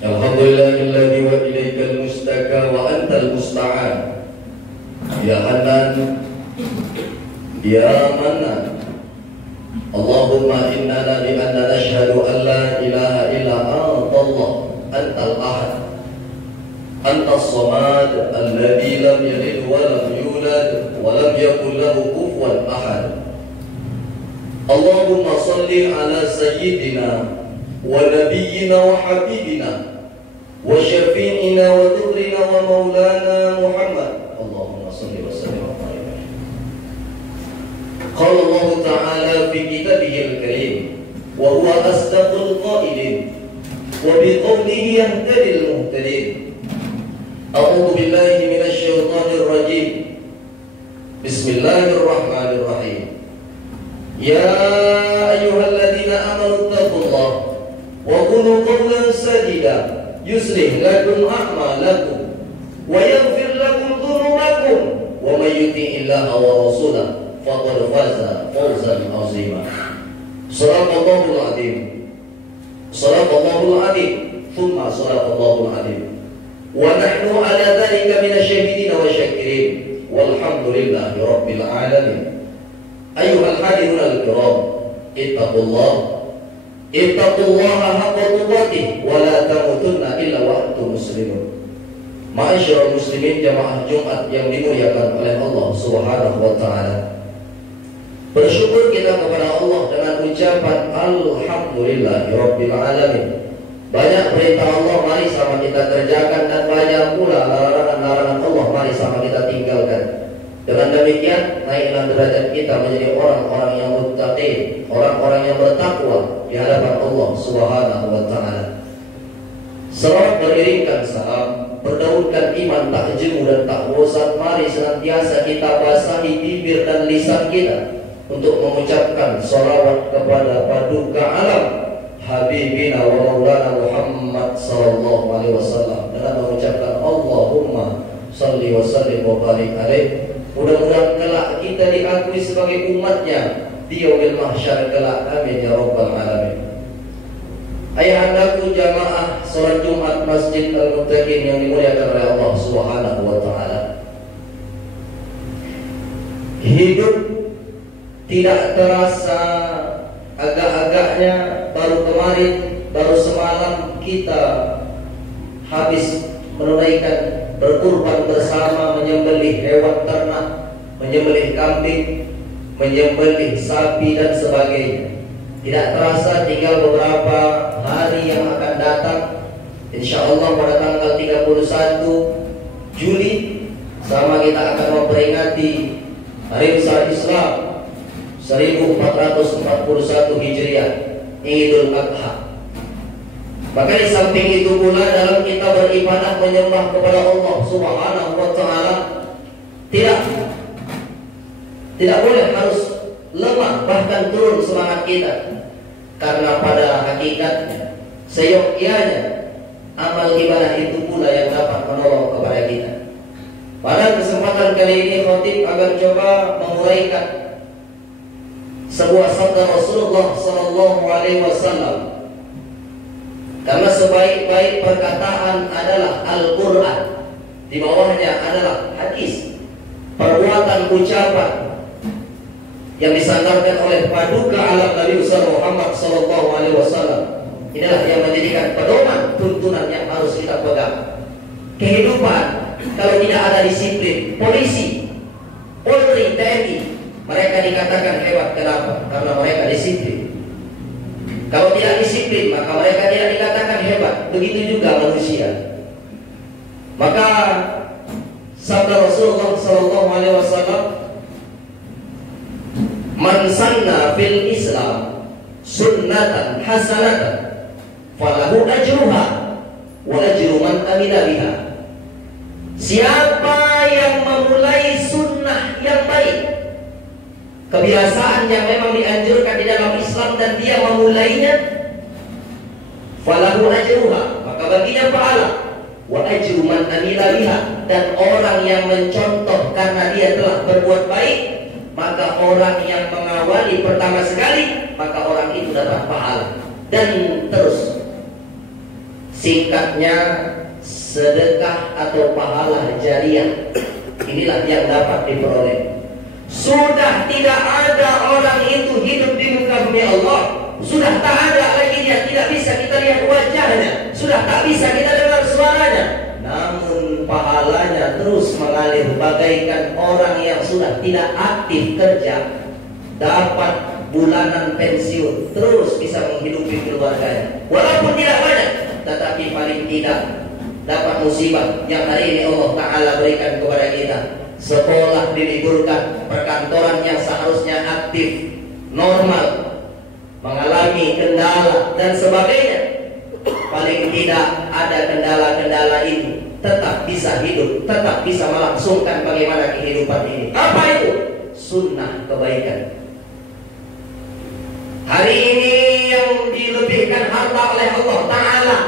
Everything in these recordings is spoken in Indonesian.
Alhamdulillahilladzi wa ilaikal mustaka wa antal musta'an. Ya Hanan, Ya Manan. Allahumma innana bi anna nashhadu an la ilaha illa Allah, antal ahad, antas samad, alladzi lam yalid wa lam yulad wa lam yakul lahu kufuwan ahad. Allahumma salli ala sayyidina wa nabiyyina wa habibina wa syafi'ina wa dhukrina wa maulana Muhammad. Allahumma salli wa sallim wa barik. Qala Allah Ta'ala fi kitabihil karim wa huwa asdaqul qailin wa bi qawlihi yahtadil muhtadin. A'udzu billahi minasy syaithanir rajim. Bismillahirrahmanirrahim. Ya ayyuhalladzina amanu taqullaha wa qulu qawlan sadida yuslih lakum a'malakum wa yaghfir lakum dhunubakum wa may yuti'illaha wa rasulahu faqad faza fawzan 'azima. Shadaqallahul 'azim. Shadaqallahul 'azim. Thumma shadaqallahul 'azim. Wa nahnu 'ala dhalika minasyahidin wa syakirin. Walhamdulillahi rabbil 'alamin. Ayyuhal hadirun al-kiram, ittaqullaha haqqa tuqatih wa la tamutunna illa wa antum muslimun. Ma'asyiral muslimin jamaah Jumat yang dimuliakan oleh Allah Subhanahu wa taala. Bersyukur kita kepada Allah dengan ucapan alhamdulillahi rabbil alamin. Banyak perintah Allah mari sama kita kerjakan, dan banyak pula larangan-larangan Allah mari sama kita tinggalkan. Dengan demikian naiklah derajat kita menjadi orang-orang yang muttaqin, orang-orang yang bertakwa di hadapan Allah Subhanahu wa taala. Selawat beriringkan salam, berdaunkan iman tak jemu dan tak bosan, mari senantiasa kita basahi bibir dan lisan kita untuk mengucapkan salawat kepada paduka alam Habibina wa Maulana Muhammad sallallahu alaihi wasallam, dengan mengucapkan Allahumma salli wa sallim wa barik alaihi. Mudah-mudahan kelak kita diakui sebagai umatnya di yaumil mahsyar kelak. Amin ya rabbal alamin. Ayahandaku jamaah salat Jumat Masjid Al-Muttaqin yang dimuliakan oleh Allah Subhanahu wa taala. Hidup tidak terasa, agak-agaknya baru semalam kita habis menunaikan berkurban bersama, menyembelih hewan ternak, menyembelih kambing, menyembelih sapi dan sebagainya. Tidak terasa tinggal beberapa hari yang akan datang. InsyaAllah pada tanggal 31 Juli sama kita akan memperingati Hari Besar Islam 1441 Hijriah, Idul Adha. Maka di samping itu pula dalam kita beribadah menyembah kepada Allah Subhanahu wa taala tidak boleh harus lemah, bahkan turun semangat kita. Karena pada hakikatnya seyogyanya amal ibadah itu pula yang dapat menolong kepada kita. Pada kesempatan kali ini khatib akan coba menguraikan sebuah sabda Rasulullah sallallahu alaihi wasallam. Karena sebaik-baik perkataan adalah Al-Quran, di bawahnya adalah hadis, perbuatan ucapan yang disandarkan oleh paduka alam Nabi besar Muhammad sallallahu alaihi wasallam. Inilah yang menjadikan pedoman tuntunan yang harus kita pegang. Kehidupan kalau tidak ada disiplin, polisi, Polri, TNI, mereka dikatakan hebat. Kenapa? Karena mereka disiplin. Kalau tidak disiplin, maka mereka tidak dikatakan hebat. Begitu juga manusia. Maka sabda Rasulullah sallallahu alaihi wasallam, "Man sanna fil Islam sunnatan hasanatan falahu ajruha wa ajru man amila biha." Siapa yang memulai sunnah yang baik, kebiasaan yang memang dianjurkan di dalam Islam, dan dia memulainya, falahu ajruha, maka baginya pahala, wa ajru man amila biha, dan orang yang mencontoh karena dia telah berbuat baik, maka orang yang mengawali pertama sekali, maka orang itu dapat pahala. Dan terus Singkatnya, sedekah atau pahala jariah inilah yang dapat diperoleh. Sudah tidak ada orang itu hidup di muka bumi Allah. Sudah tak ada lagi dia, tidak bisa kita lihat wajahnya, sudah tak bisa kita dengar suaranya. Namun pahalanya terus mengalir bagaikan orang yang sudah tidak aktif kerja, dapat bulanan pensiun, terus bisa menghidupi keluarganya. Walaupun tidak banyak, tetapi paling tidak dapat musibah yang hari ini Allah Ta'ala berikan kepada kita. Sekolah diliburkan, perkantoran yang seharusnya aktif, normal, mengalami kendala dan sebagainya. Paling tidak ada kendala-kendala ini, tetap bisa hidup, tetap bisa melangsungkan bagaimana kehidupan ini. Apa itu? Sunnah kebaikan. Hari ini yang dilebihkan harta oleh Allah Ta'ala,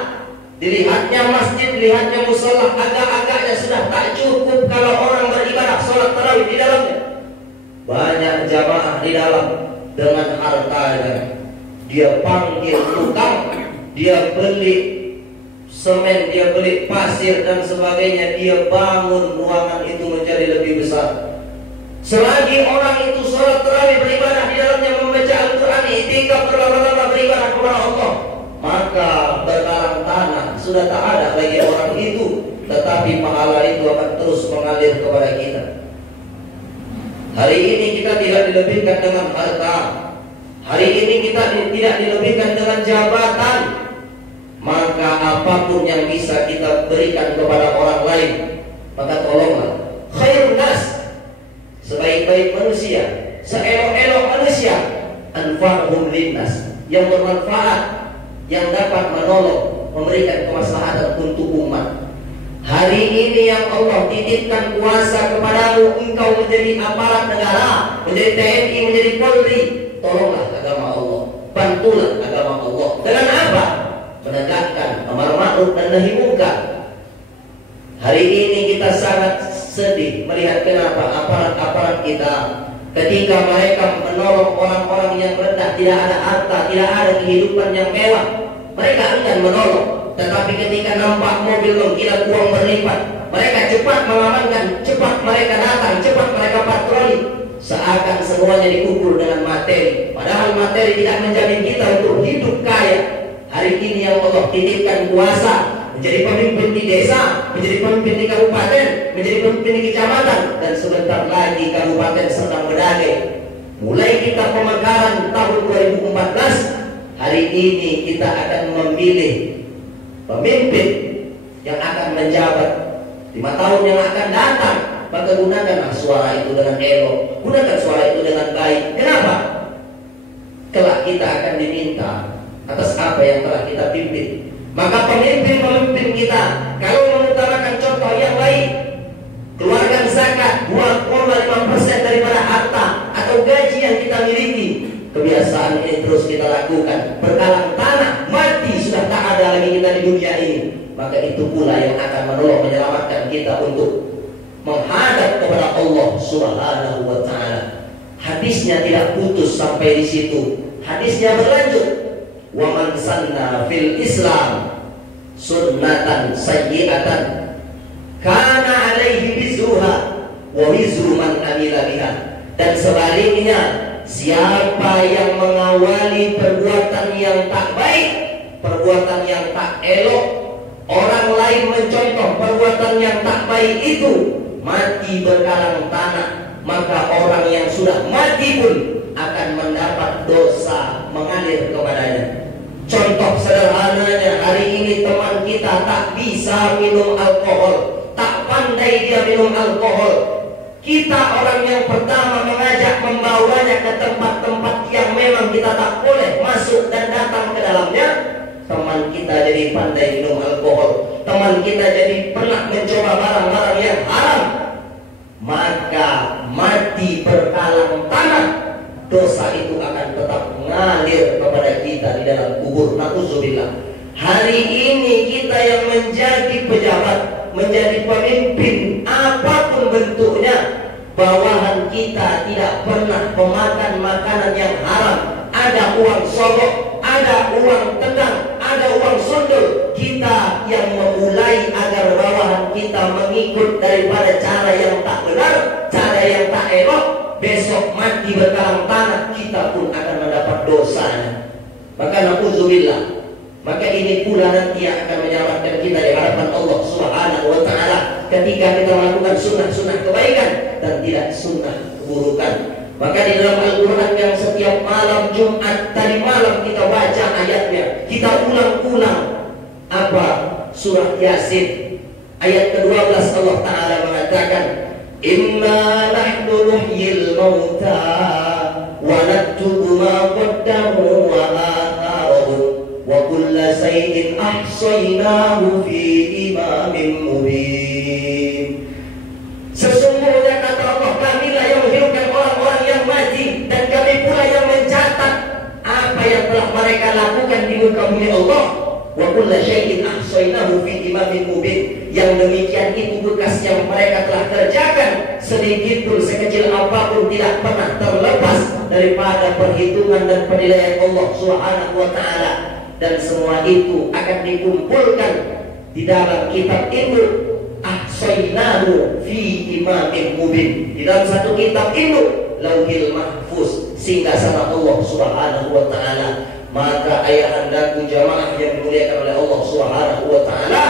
dilihatnya masjid, dilihatnya musola, agak-agaknya sudah tak cukup kalau orang beribadah sholat tarawih di dalamnya. Banyak jamaah di dalam dengan hartanya. Dia panggil tukang, dia beli semen, dia beli pasir dan sebagainya, dia bangun ruangan itu menjadi lebih besar. Selagi orang itu sholat tarawih beribadah di dalamnya, membaca Al-Quran, i'tikaf berlama-lama beribadah kepada Allah, maka berkarang tanah sudah tak ada bagi orang itu, tetapi pahala itu akan terus mengalir kepada kita. Hari ini kita tidak dilebihkan dengan harta, hari ini kita tidak dilebihkan dengan jabatan, maka apapun yang bisa kita berikan kepada orang lain, maka tolonglah. Khairun nas, sebaik-baik manusia, seelok-elok manusia, anfa'uhum linnas, yang bermanfaat, yang dapat menolong, memberikan kemaslahatan untuk umat. Hari ini yang Allah titipkan kuasa kepadamu, engkau menjadi aparat negara, menjadi TNI, menjadi Polri, tolonglah agama Allah, bantulah agama Allah. Dengan apa? Menegakkan amar ma'ruf dan nahi munkar. Hari ini kita sangat sedih melihat kenapa aparat-aparat kita ketika mereka menolong orang-orang yang rendah, tidak ada harta, tidak ada kehidupan yang mewah, mereka akan menolong. Tetapi ketika nampak mobil mengkilat uang berlipat, mereka cepat mengamankan, cepat mereka datang, cepat mereka patroli. Seakan semuanya dikumpul dengan materi, padahal materi tidak menjamin kita untuk hidup kaya. Hari ini yang Allah titipkan kuasa, menjadi pemimpin di desa, menjadi pemimpin di kabupaten, menjadi pemimpin di kecamatan, dan sebentar lagi kabupaten sedang berdage. Mulai kita pemekaran tahun 2014, hari ini kita akan memilih pemimpin yang akan menjabat 5 tahun yang akan datang. Maka gunakanlah suara itu dengan elok, gunakan suara itu dengan baik. Kenapa? Kelak kita akan diminta atas apa yang telah kita pimpin. Maka pemimpin-pemimpin kita, kalau mengutarakan contoh yang baik, keluarkan zakat 2,5% daripada harta atau gaji yang kita miliki. Kebiasaan ini terus kita lakukan, berkalang tanah, mati sudah tak ada lagi kita di dunia ini. Maka itu pula yang akan menolong menyelamatkan kita untuk menghadap kepada Allah Subhanahu wa Ta'ala. Hadisnya tidak putus sampai di situ. Hadisnya berlanjut, wa man sanna fil Islam sunnatan sayyi'atan kana alaihi bizruha wa wizru man amila biha. Dan sebaliknya, siapa yang mengawali perbuatan yang tak baik, perbuatan yang tak elok, orang lain mencontoh perbuatan yang tak baik itu, mati berkalang tanah, maka orang yang sudah mati pun akan mendapat dosa mengalir kepadanya. Contoh sederhananya, hari ini teman kita tak bisa minum alkohol, tak pandai dia minum alkohol. Kita orang yang pertama mengajak, membawanya ke tempat-tempat yang memang kita tak boleh masuk dan datang ke dalamnya. Teman kita jadi pandai minum alkohol, teman kita jadi pernah mencoba barang-barang yang haram, maka mati berkalang tanah, dosa itu akan tetap mengalir kepada kita di dalam kubur. Na'udzubillah. Hari ini kita yang menjadi pejabat, menjadi pemimpin apapun bentuknya, bawahan kita tidak pernah memakan makanan yang haram. Ada uang sogok, ada uang tendang, ada uang sundul, kita daripada cara yang tak benar, cara yang tak elok, besok mati berkalang tanah, kita pun akan mendapat dosanya. Maka na'udzubillah. Maka ini pula nanti yang akan menyelamatkan kita di hadapan Allah Subhanahu wa ta'ala ketika kita melakukan sunnah-sunnah kebaikan dan tidak sunnah keburukan. Maka di dalam Al-Quran yang setiap malam Jumat tadi malam kita baca ayatnya, kita ulang-ulang apa? Surah Yasin ayat ke-12 Allah Ta'ala mengatakan, Inna nahnu nuhyil mauta wa naktubu ma qaddamu wa atharahum wa kulla shay'in ahsaynahu fi imamin mubin. Sesungguhnya kata Allah, kamilah yang menghidupkan orang-orang yang mati, dan kami pula yang mencatat apa yang telah mereka lakukan di muka bumi Allah. Wa kulla syai'in ahsaynahu fi imamin mubin. Yang demikian itu bekas yang mereka telah kerjakan, sedikit pun sekecil apapun tidak pernah terlepas daripada perhitungan dan penilaian Allah Subhanahu wa ta'ala. Dan semua itu akan dikumpulkan di dalam kitab itu, ahsaynahu fi imamin mubin, di dalam satu kitab itu, Lauhil Mahfuz, singgasana Allah Subhanahu wa ta'ala. Maka ayahandaku jamaah yang dimuliakan oleh Allah Subhanahu wa ta'ala,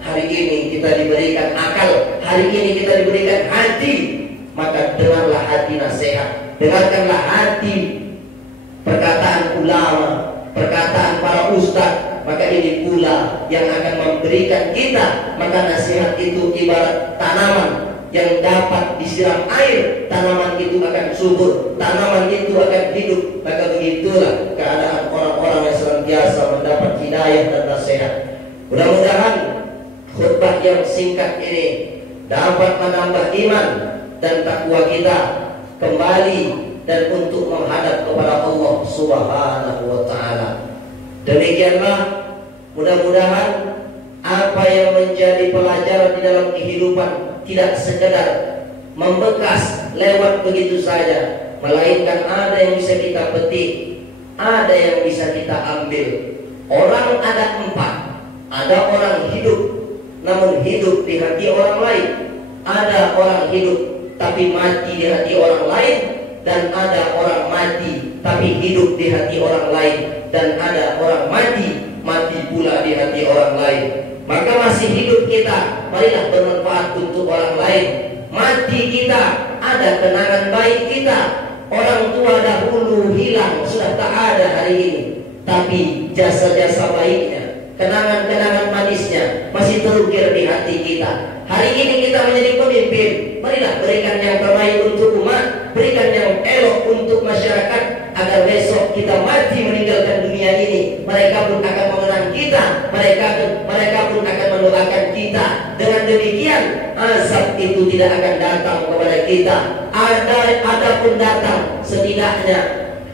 hari ini kita diberikan akal, hari ini kita diberikan hati. Maka dengarlah hati nasihat, dengarkanlah hati perkataan ulama, perkataan para ustaz. Maka ini pula yang akan memberikan kita. Maka nasihat itu ibarat tanaman yang dapat disiram air, tanaman itu akan subur, tanaman itu akan hidup. Maka begitulah keadaan orang-orang yang senantiasa mendapat hidayah dan nasihat. Mudah-mudahan khutbah yang singkat ini dapat menambah iman dan takwa kita kembali dan untuk menghadap kepada Allah Subhanahu wa ta'ala. Demikianlah, mudah-mudahan apa yang menjadi pelajaran di dalam kehidupan tidak sekedar membekas lewat begitu saja, melainkan ada yang bisa kita petik, ada yang bisa kita ambil. Orang ada empat. Ada orang hidup, namun hidup di hati orang lain. Ada orang hidup tapi mati di hati orang lain. Dan ada orang mati tapi hidup di hati orang lain. Dan ada orang mati, mati pula di hati orang lain. Maka masih hidup kita, marilah bermanfaat untuk orang lain. Mati kita, ada kenangan baik kita. Orang tua dahulu hilang, sudah tak ada hari ini, tapi jasa-jasa baiknya, kenangan-kenangan manisnya masih terukir di hati kita. Hari ini kita menjadi pemimpin, marilah berikan yang terbaik untuk umat, berikan yang elok untuk masyarakat, agar besok kita mati meninggalkan dunia ini, mereka pun akan mengenang kita, mereka pun akan mendoakan kita. Dengan demikian azab itu tidak akan datang kepada kita. Ada pun datang, setidaknya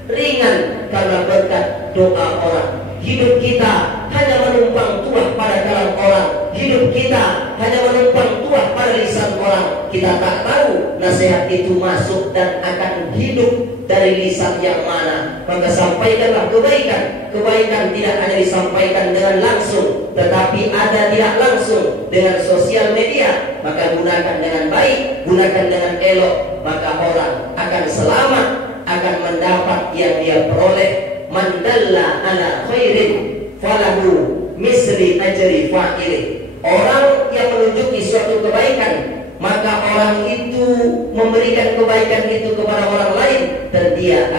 ringan karena berkat doa orang. Hidup kita hanya menumpang tuah pada kalam orang. Hidup kita hanya menumpang tuah pada lisan orang. Kita tak tahu nasihat itu masuk dan akan hidup dari lisan yang mana. Maka sampaikanlah kebaikan. Kebaikan tidak hanya disampaikan dengan langsung, tetapi ada tidak langsung dengan sosial media. Maka gunakan dengan baik, gunakan dengan elok. Maka orang akan selamat, akan mendapat yang dia peroleh. Man dalla ala khairin falahu misli ajri fa'ilih. Orang yang menunjuki suatu kebaikan, maka orang itu memberikan kebaikan itu kepada orang lain, dan dia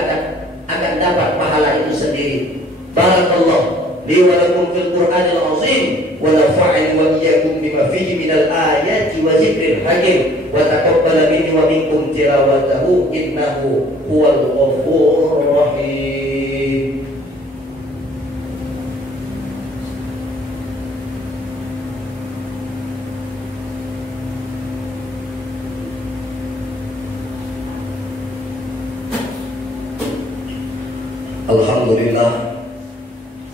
akan dapat pahala itu sendiri. Barakallahu li wa lakum fil Qur'anil azim, wa nafa'ani wa iyyakum bima fihi minal ayati wa dzikril hakim, wa taqabbal minni wa minkum tilawatahu innahu huwal ghafurur rahim.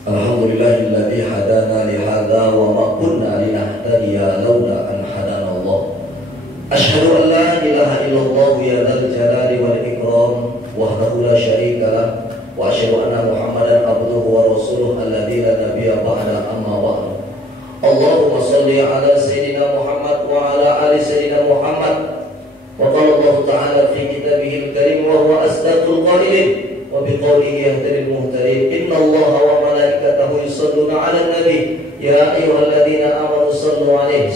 Alhamdulillahilladzi hadana li hadza wa ma kunna linahtadiya laula an hadana Allah. Asyhadu an la ilaha illallah ya dzal jalali wal ikram wahdahu la syarika lah, wa asyhadu anna Muhammadan abduhu wa rasuluhu alladzi la nabiyya ba'da amma ba'du. Allahumma shalli ala sayyidina Muhammad wa ala وآل سيدنا محمد. وقال الله تعالى في كتابه الكريم وهو أصدق القائلين وبقوله يهتدي المهتدين إن الله وملائكته يصلون على النبي يا أيها الذين آمنوا صلوا عليه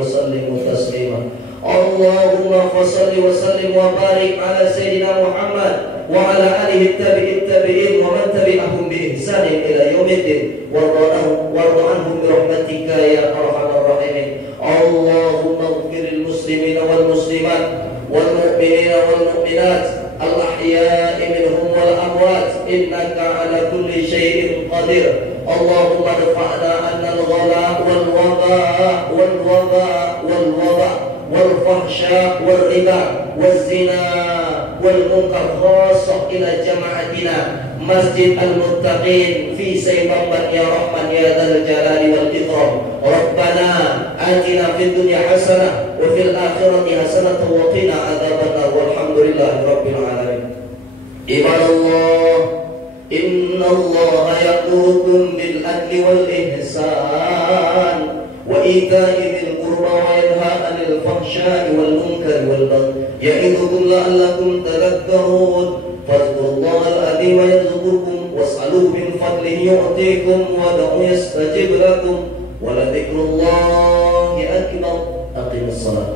وسلموا تسليما. اللهم فصل وسلم وبارك على سيدنا محمد وعلى آله التابعين ومن تبعهم بإحسان إلى يوم الدين وارض عنهم برحمتك يا أرحم الراحمين. اللهم اغفر المسلمين والمسلمات والمؤمنين والمؤمنات الأحياء منهم والأموات إنك على كل شيء قدير. اللهم ارفعنا عنا الغلاء والوباء والفحشاء والربا والزنا والمنكر خاصة إلى جماعتنا مسجد المتقين في سيبان يا رحمن يا ذا الجلال والإكرام. ربنا آتنا في الدنيا حسنة وفي الآخرة حسنة وقنا عذاب النار والحمد لله رب العالمين. عباد الله إن الله يأمركم بالعدل والإحسان وإيتاء ذي القربى وينهى عن الفحشاء والمنكر والبغي يعظكم لعلكم تذكرون. فاذكروا الله العظيم يذكركم واسألوه من فضله يعطيكم ودعوا يستجب لكم ولذكر الله أكبر. أقم الصلاة.